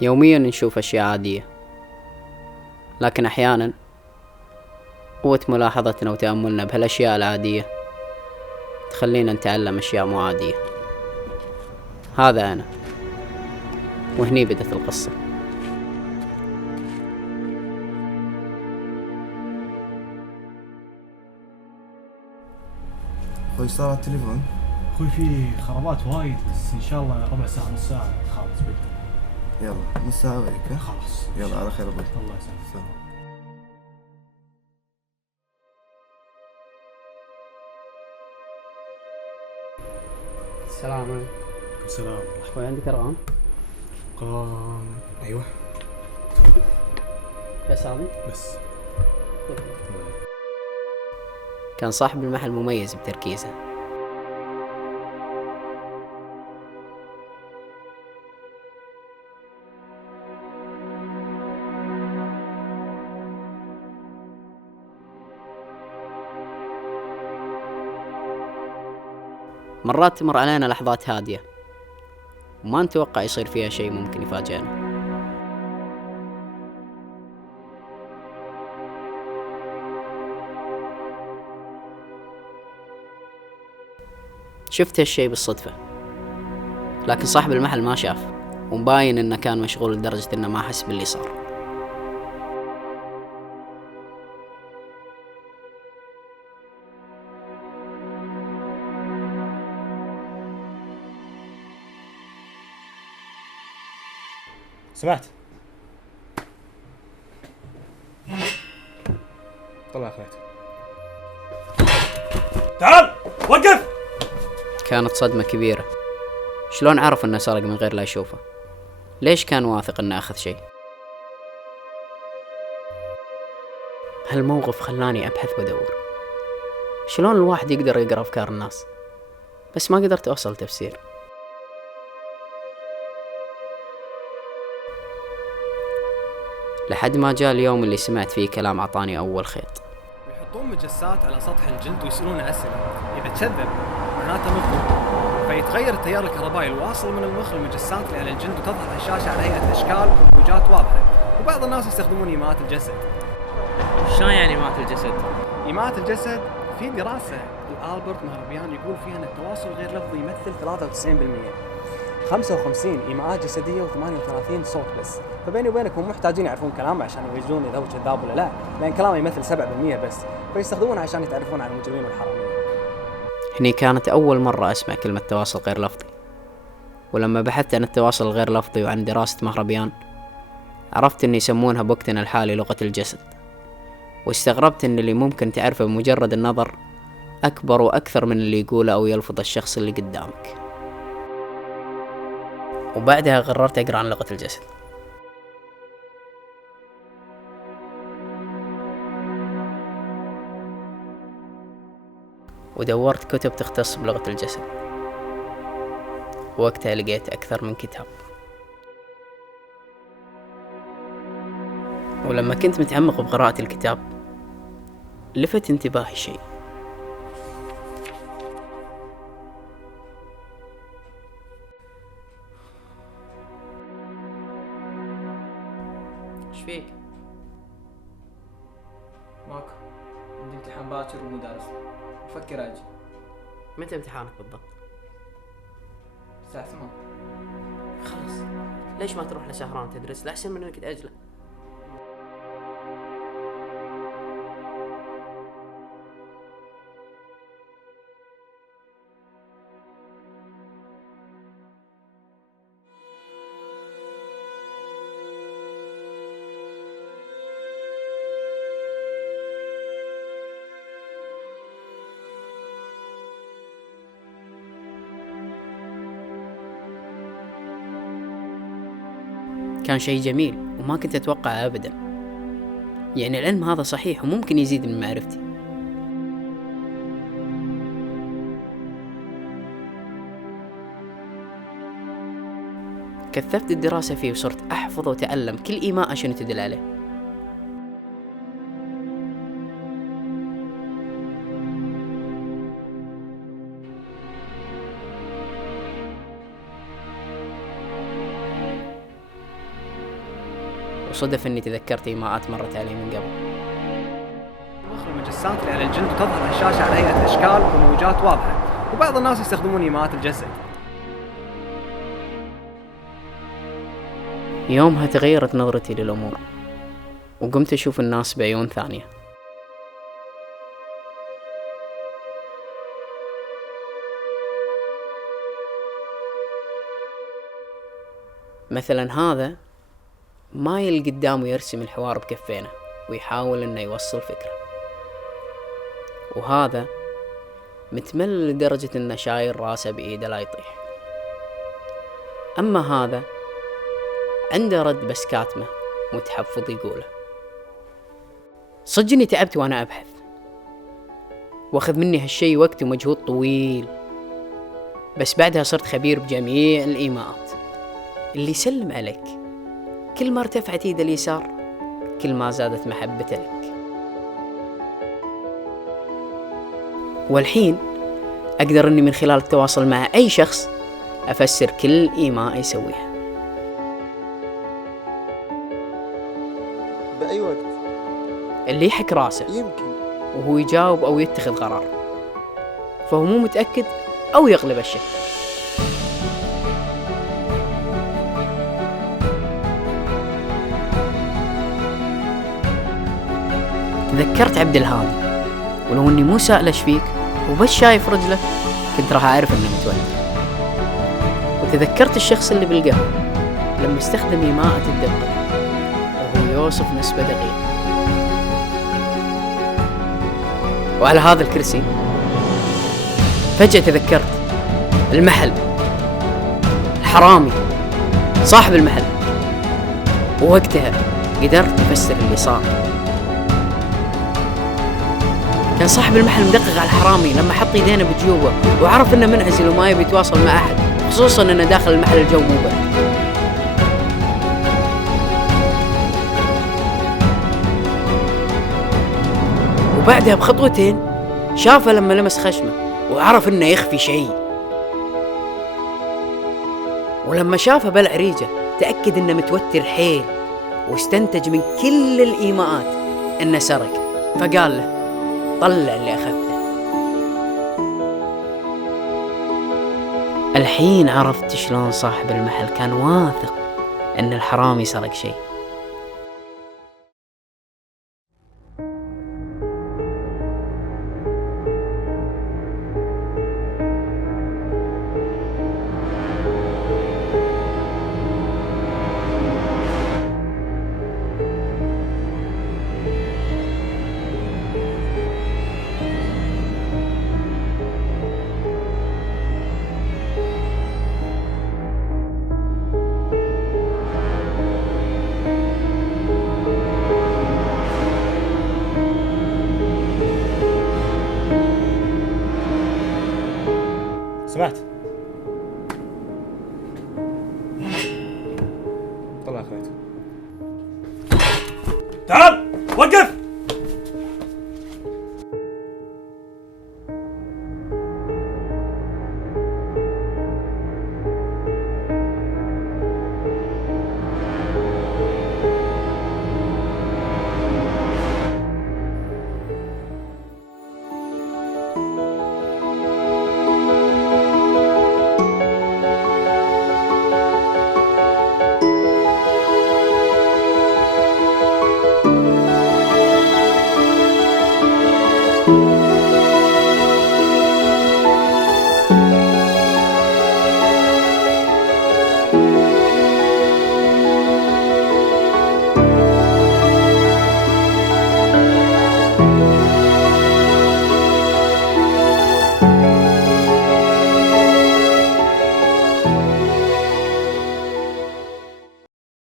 يوميا نشوف أشياء عادية، لكن أحيانا قوة ملاحظتنا وتأملنا بهالأشياء العادية تخلينا نتعلم أشياء مو عادية. هذا أنا، وهني بدت القصة. اخوي صار على التليفون. اخوي في خرابات وايد، بس ان شاء الله ربع ساعة نص ساعة خالص بدها. يلا نص ساعة وهيك. خلاص يلا على خير ابوي. الله يسلمك. السلام عليكم. السلام. أخوي عندك أرقام؟ ايوه بس هذه؟ بس. كان صاحب المحل مميز بتركيزه. مرات تمر علينا لحظات هادية وما نتوقع يصير فيها شيء ممكن يفاجئنا. شفت هالشي بالصدفة، لكن صاحب المحل ما شاف، ومباين انه كان مشغول لدرجة انه ما حس باللي صار. سمعت؟ طلع خليت. تعال وقف. كانت صدمة كبيرة. شلون عرف انه سرق من غير لا يشوفه؟ ليش كان واثق انه اخذ شيء؟ هالموقف خلاني ابحث وادور. شلون الواحد يقدر يقرأ افكار الناس؟ بس ما قدرت اوصل تفسير. لحد ما جاء اليوم اللي سمعت فيه كلام عطاني اول خيط. يحطون مجسات على سطح الجلد ويسألون أسئلة، إذا تكذب معناته مخطئ، فيتغير التيار الكهربائي الواصل من المخ للمجسات اللي على الجلد، وتظهر الشاشة على هيئة أشكال وموجات واضحة. وبعض الناس يستخدمون إيماءات الجسد. شلون يعني إيماءات الجسد؟ إيماءات الجسد في دراسة لألبرت مهربيان يقول فيها أن التواصل غير لفظي يمثل 93%، 55 إيماءات جسدية و38 صوت بس. فبيني وبينك هم محتاجين يعرفون كلامه عشان يوجدون إذا هو كذاب ولا لا، لأن كلامه يمثل 7% بس، فيستخدمونه عشان يتعرفون عن المجرمين والحرامية. هني كانت أول مرة أسمع كلمة تواصل غير لفظي، ولما بحثت عن التواصل الغير لفظي وعن دراسة مهربيان عرفت إن يسمونها بوقتنا الحالي لغة الجسد، واستغربت إن اللي ممكن تعرفه بمجرد النظر أكبر وأكثر من اللي يقوله أو يلفظ الشخص اللي قدامك. وبعدها قررت أقرأ عن لغة الجسد. ودورت كتب تختص بلغة الجسد، ووقتها لقيت أكثر من كتاب. ولما كنت متعمق بقراءة الكتاب لفت انتباهي شيء. ايش فيك؟ ماكو، عندي امتحان باكر ومو دارس، بفكر اجي. متى امتحانك بالضبط؟ الساعة 8. خلص، ليش ما تروح لسهران تدرس؟ لأحسن من انك تأجله. كان شيء جميل وما كنت أتوقع أبدا. يعني العلم هذا صحيح وممكن يزيد من معرفتي. كثفت الدراسة فيه وصرت أحفظ وأتعلم كل إيماء شنو تدل عليه. وصدف اني تذكرت ايماءات مرت علي من قبل. مخ المجسات اللي على الجلد وتظهر على الشاشة على هيئة أشكال وموجات واضحة، وبعض الناس يستخدمون إيماءات الجسد. يومها تغيرت نظرتي للأمور، وقمت أشوف الناس بعيون ثانية. مثلا هذا مايل قدامه يرسم الحوار بكفينه ويحاول انه يوصل فكرة، وهذا متمل لدرجة انه شايل راسه بإيده لا يطيح. اما هذا عنده رد بس كاتمه متحفظ يقوله. صدق اني تعبت وانا ابحث، واخذ مني هالشي وقت ومجهود طويل، بس بعدها صرت خبير بجميع الإيماءات. اللي يسلم عليك كل ما ارتفعت ايده اليسار كل ما زادت محبته لك. والحين اقدر اني من خلال التواصل مع اي شخص افسر كل إيماء يسويها. بأي وقت اللي يحك راسه يمكن وهو يجاوب او يتخذ قرار، فهو مو متأكد او يغلب الشك. تذكرت عبد الهادي، ولو اني مو سائل ايش فيك وبس شايف رجله كنت راح اعرف انه متوتر. وتذكرت الشخص اللي بالقهوة لما استخدم إيماءة الدقة وهو يوصف نسبة دقيقة. وعلى هذا الكرسي فجأة تذكرت المحل، الحرامي، صاحب المحل. ووقتها قدرت أفسر اللي صار. كان صاحب المحل مدقق على الحرامي لما حط يدينه بجيوبه وعرف انه منعزل وما يبي يتواصل مع احد، خصوصا انه داخل المحل الجو مو برد. وبعدها بخطوتين شافه لما لمس خشمه وعرف انه يخفي شيء. ولما شافه بلع ريجه تأكد انه متوتر حيل، واستنتج من كل الإيماءات انه سرق، فقال له طلع اللي أخذته. الحين عرفت شلون صاحب المحل كان واثق أن الحرامي سرق شيء. سمعت؟ طلع خيط. تعال وقف.